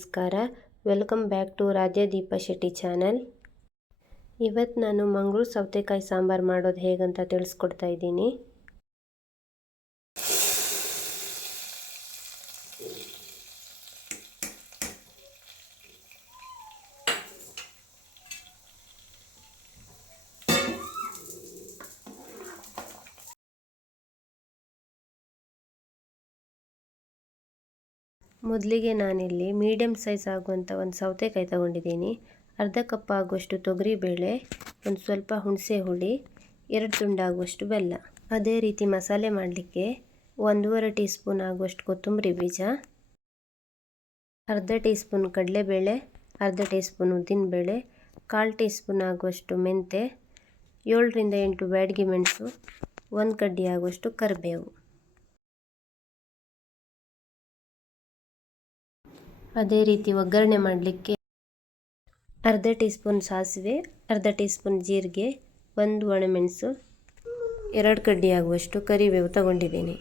ನಮಸ್ಕಾರ. Welcome back to Rajyadeepa Shetty channel. ಇವತ್ತು ನಾನು ಮಂಗಳೂರು ಸೌತೆಕಾಯಿ ಸಾಂಬಾರು ಮಾಡೋದು ಹೇಗಂತ ತಿಳಿಸ್ಕೊಡ್ತಾ ಇದ್ದೀನಿ. ಮೊದಲಿಗೆ ನಾನಿಲ್ಲಿ ಮೀಡಿಯಮ್ ಸೈಜ್ ಆಗುವಂಥ ಒಂದು ಸೌತೆಕಾಯಿ ತಗೊಂಡಿದ್ದೀನಿ. ಅರ್ಧ ಕಪ್ ಆಗುವಷ್ಟು ತೊಗರಿಬೇಳೆ, ಒಂದು ಸ್ವಲ್ಪ ಹುಣಸೆ ಹುಳಿ, 2 ತುಂಡಾಗುವಷ್ಟು ಬೆಲ್ಲ. ಅದೇ ರೀತಿ ಮಸಾಲೆ ಮಾಡಲಿಕ್ಕೆ 1.5 ಟೀ ಸ್ಪೂನ್ ಆಗುವಷ್ಟು ಕೊತ್ತಂಬರಿ ಬೀಜ, ಅರ್ಧ ಟೀ ಸ್ಪೂನ್ ಕಡಲೆಬೇಳೆ, ಅರ್ಧ ಟೀ ಸ್ಪೂನ್ ಉದ್ದಿನಬೇಳೆ, 1/4 ಟೀ ಸ್ಪೂನ್ ಆಗುವಷ್ಟು ಮೆಂತೆ, 7 ರಿಂದ 8 ಬ್ಯಾಡಗಿ ಮೆಣಸು, 1 ಕಡ್ಡಿ ಆಗುವಷ್ಟು ಕರಿಬೇವು. ಅದೇ ರೀತಿ ಒಗ್ಗರಣೆ ಮಾಡಲಿಕ್ಕೆ ಅರ್ಧ ಟೀ ಸ್ಪೂನ್ ಸಾಸಿವೆ, ಅರ್ಧ ಟೀ ಸ್ಪೂನ್ ಜೀರಿಗೆ, 1 ಒಣಮೆಣಸು, 2 ಕಡ್ಡಿ ಆಗುವಷ್ಟು ಕರಿಬೇವು ತಗೊಂಡಿದ್ದೀನಿ.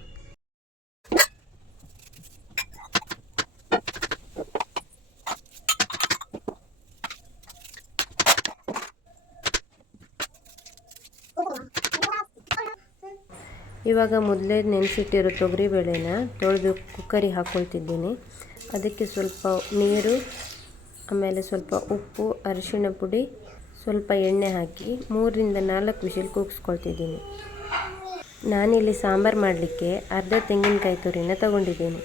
ಇವಾಗ ಮೊದಲೇ ನೆನೆಸಿಟ್ಟಿರೋ ತೊಗರಿಬೇಳೆನ ತೊಳೆದು ಕುಕ್ಕರಿಗೆ ಹಾಕ್ಕೊಳ್ತಿದ್ದೀನಿ. ಅದಕ್ಕೆ ಸ್ವಲ್ಪ ನೀರು, ಆಮೇಲೆ ಸ್ವಲ್ಪ ಉಪ್ಪು, ಅರಿಶಿಣ ಪುಡಿ, ಸ್ವಲ್ಪ ಎಣ್ಣೆ ಹಾಕಿ 3 ರಿಂದ 4 ವಿಷಲ್ ಕೂಗಿಸ್ಕೊಳ್ತಿದ್ದೀನಿ. ನಾನಿಲ್ಲಿ ಸಾಂಬಾರು ಮಾಡಲಿಕ್ಕೆ ಅರ್ಧ ತೆಂಗಿನಕಾಯಿ ತುರಿನ ತಗೊಂಡಿದ್ದೀನಿ.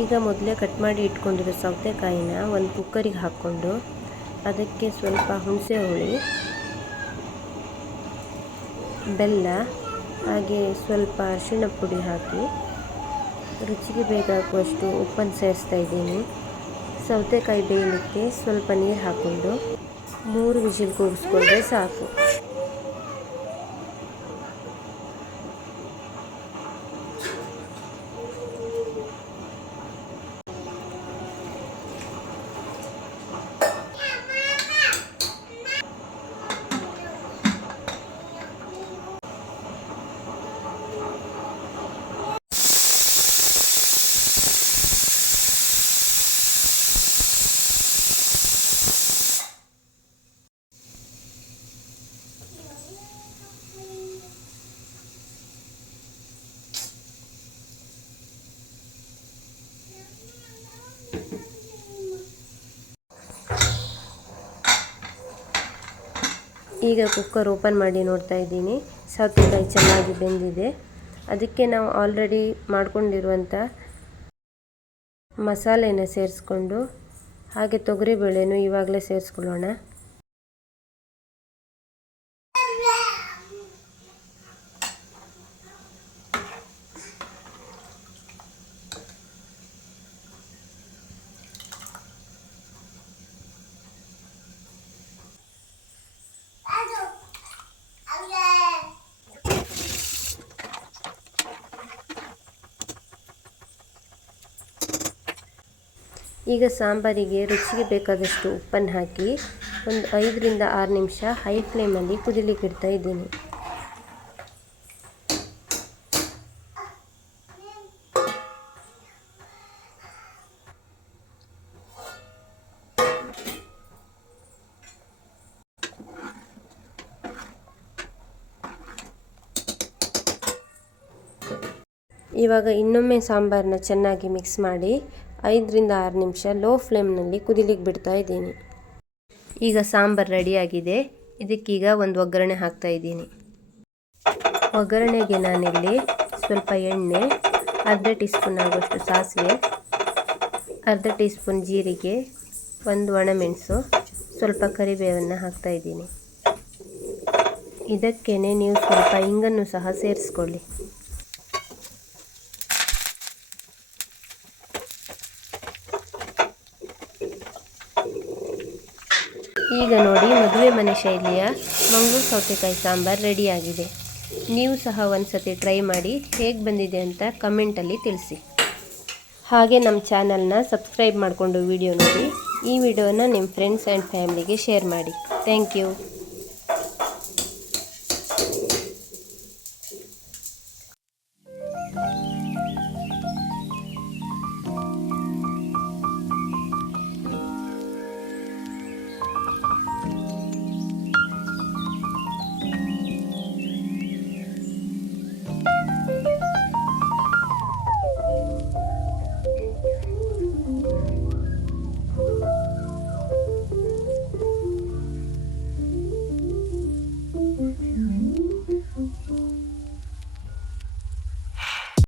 ಈಗ ಮೊದಲೇ ಕಟ್ ಮಾಡಿ ಇಟ್ಕೊಂಡಿರೋ ಸೌತೆಕಾಯಿನ ಒಂದು ಕುಕ್ಕರಿಗೆ ಹಾಕ್ಕೊಂಡು ಅದಕ್ಕೆ ಸ್ವಲ್ಪ ಹುಣಸೆ ಹುಳಿ, ಬೆಲ್ಲ, ಹಾಗೆ ಸ್ವಲ್ಪ ಅರಿಶಿಣ ಪುಡಿ ಹಾಕಿ ರುಚಿಗೆ ಬೇಕಾಗುವಷ್ಟು ಉಪ್ಪನ್ನು ಸೇರಿಸ್ತಾ ಇದ್ದೀನಿ. ಸೌತೆಕಾಯಿ ಬೇಯಲಿಕ್ಕೆ ಸ್ವಲ್ಪ ನೀರು ಹಾಕ್ಕೊಂಡು 3 ವಿಷಲ್ ಕೂಗಿಸ್ಕೊಂಡ್ರೆ ಸಾಕು. ಈಗ ಕುಕ್ಕರ್ ಓಪನ್ ಮಾಡಿ ನೋಡ್ತಾ ಇದ್ದೀನಿ. ಸೌತೆಕಾಯಿ ಚೆನ್ನಾಗಿ ಬೆಂದಿದೆ. ಅದಕ್ಕೆ ನಾವು ಆಲ್ರೆಡಿ ಮಾಡ್ಕೊಂಡಿರುವಂಥ ಮಸಾಲೆನ ಸೇರಿಸ್ಕೊಂಡು ಹಾಗೆ ತೊಗರಿಬೇಳೆನೂ ಇವಾಗಲೇ ಸೇರಿಸ್ಕೊಳ್ಳೋಣ. ಈಗ ಸಾಂಬಾರಿಗೆ ರುಚಿಗೆ ಬೇಕಾದಷ್ಟು ಉಪ್ಪನ್ನು ಹಾಕಿ ಒಂದು 5 ರಿಂದ 6 ನಿಮಿಷ ಹೈ ಫ್ಲೇಮಲ್ಲಿ ಕುದಿಲಿಕ್ಕೆ ಇಡ್ತಾ ಇದ್ದೀನಿ. ಇವಾಗ ಇನ್ನೊಮ್ಮೆ ಸಾಂಬಾರನ್ನ ಚೆನ್ನಾಗಿ ಮಿಕ್ಸ್ ಮಾಡಿ 5 ರಿಂದ 6 ನಿಮಿಷ ಲೋ ಫ್ಲೇಮ್ನಲ್ಲಿ ಕುದಿಲಿಕ್ಕೆ ಬಿಡ್ತಾ ಇದ್ದೀನಿ. ಈಗ ಸಾಂಬಾರು ರೆಡಿಯಾಗಿದೆ. ಇದಕ್ಕೀಗ ಒಂದು ಒಗ್ಗರಣೆ ಹಾಕ್ತಾ ಇದ್ದೀನಿ. ಒಗ್ಗರಣೆಗೆ ನಾನಿಲ್ಲಿ ಸ್ವಲ್ಪ ಎಣ್ಣೆ, ಅರ್ಧ ಟೀ ಸ್ಪೂನ್ ಆಗುವಷ್ಟು ಸಾಸಿವೆ, ಅರ್ಧ ಟೀ ಸ್ಪೂನ್ ಜೀರಿಗೆ, 1 ಒಣಮೆಣಸು, ಸ್ವಲ್ಪ ಕರಿಬೇವನ್ನು ಹಾಕ್ತಾ ಇದ್ದೀನಿ. ಇದಕ್ಕೇ ನೀವು ಸ್ವಲ್ಪ ಇಂಗನ್ನು ಸಹ ಸೇರಿಸ್ಕೊಳ್ಳಿ. ಈಗ ನೋಡಿ ಮದುವೆ ಮನೆ ಶೈಲಿಯ ಮಂಗಳೂರು ಸೌತೆಕಾಯಿ ಸಾಂಬಾರು ರೆಡಿಯಾಗಿದೆ. ನೀವು ಸಹ ಒಂದು ಸತಿ ಟ್ರೈ ಮಾಡಿ ಹೇಗೆ ಬಂದಿದೆ ಅಂತ ಕಮೆಂಟಲ್ಲಿ ತಿಳಿಸಿ. ಹಾಗೆ ನಮ್ಮ ಚಾನಲ್ನ ಸಬ್ಸ್ಕ್ರೈಬ್ ಮಾಡಿಕೊಂಡು ವಿಡಿಯೋ ನೋಡಿ. ಈ ವಿಡಿಯೋನ ನಿಮ್ಮ ಫ್ರೆಂಡ್ಸ್ ಆ್ಯಂಡ್ ಫ್ಯಾಮಿಲಿಗೆ ಶೇರ್ ಮಾಡಿ. Thank you.